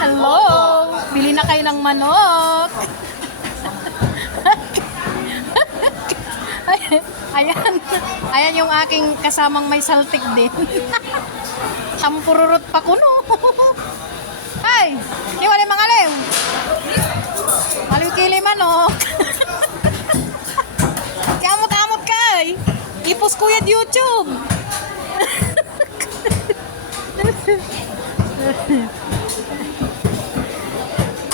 Hello! Bili na kayo ng manok. Ayan. Ayan yung aking kasamang may saltik din. Sampururot pa kuno. Ay! Iwalay mga lew. Maliw-kili manok. Kamot-amot kay. Ipos ko yan YouTube.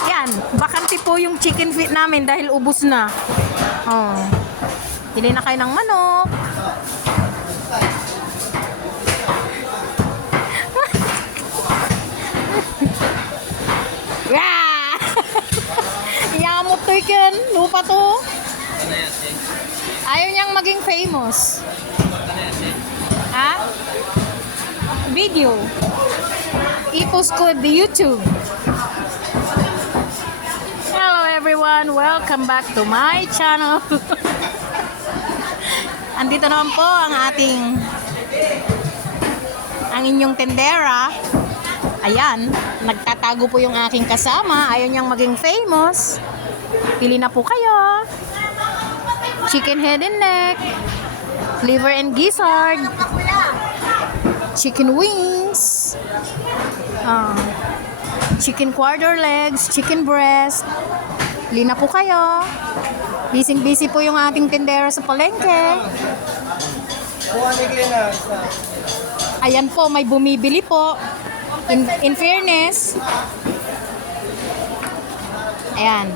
Yan, bakante po yung chicken feet namin dahil ubos na. Oh. Pili na kayo ng manok. Yeah! Yamot to ikan, lupa to. Ayaw niyang maging famous. Ha? Video. I-post ko the YouTube. Hello everyone, welcome back to my channel. Andito naman po ang inyong tendera. Ayan, nagtatago po yung aking kasama. Ayaw niyang maging famous. Pili na po kayo. Chicken head and neck, liver and gizzard, chicken wings, chicken quarter legs, chicken breast. Pili na po kayo. Busy po yung ating tendera sa palengke. Ayan po, may bumibili po. In fairness. Ayan.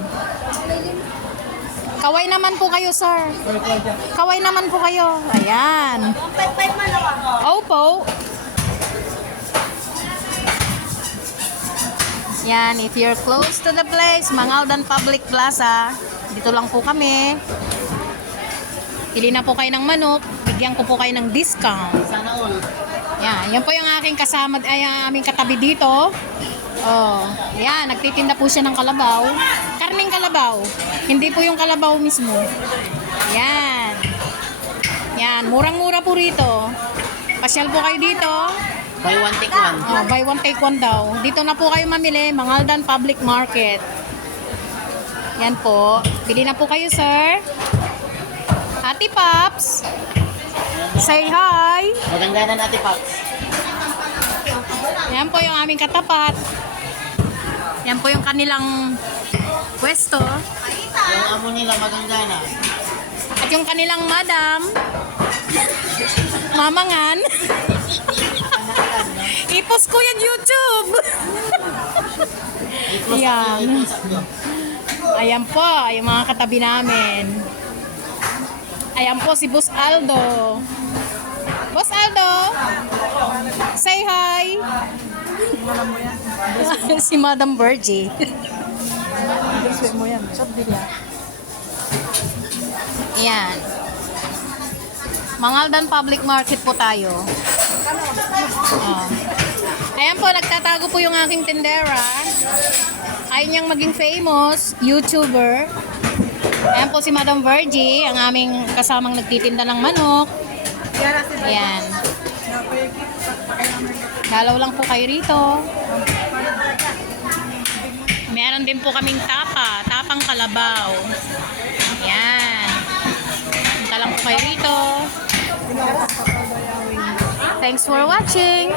Kaway naman po kayo, sir. Kaway naman po kayo. Ayan. Opo. Yan, if you're close to the place, Mangaldan Public Plaza, dito lang po kami. Pili na po kayo ng manok. Bigyan ko po kayo ng discount. Sana all. Yan po yung aking kasama, ay aming katabi dito. Oh, yan, nagtitinda po siya ng kalabaw. Karning kalabaw. Hindi po yung kalabaw mismo. Yan. Yan, murang-mura po rito. Pasyal po kayo dito. Buy one, take one. Oh, buy one take one daw. Dito na po kayo mamili, Mangaldan Public Market. Yan po. Pili na po kayo, sir. Ate Pops. Say hi. Maganda na natin, Pops. Yan po yung aming katapat. Yan po yung kanilang pwesto. Yung amo nila maganda na. At yung kanilang madam, mamangan. I-post ko yan YouTube. Yan. Ayan po, yung mga katabi namin. Ayan po si Boss Aldo. Boss Aldo, say hi. Si Madam Virgie. Ayan. Mangaldan Public Market po tayo. Oh. Ayan po, nagtatago po yung aking tendera. Ayaw niyang maging famous, YouTuber. Ayan po si Madam Virgie, ang aming kasamang nagtitinda ng manok. Ayan. Dalaw lang po kayo rito. Meron din po kaming tapang kalabaw. Ayan. Punta lang po kayo rito. Thanks for watching.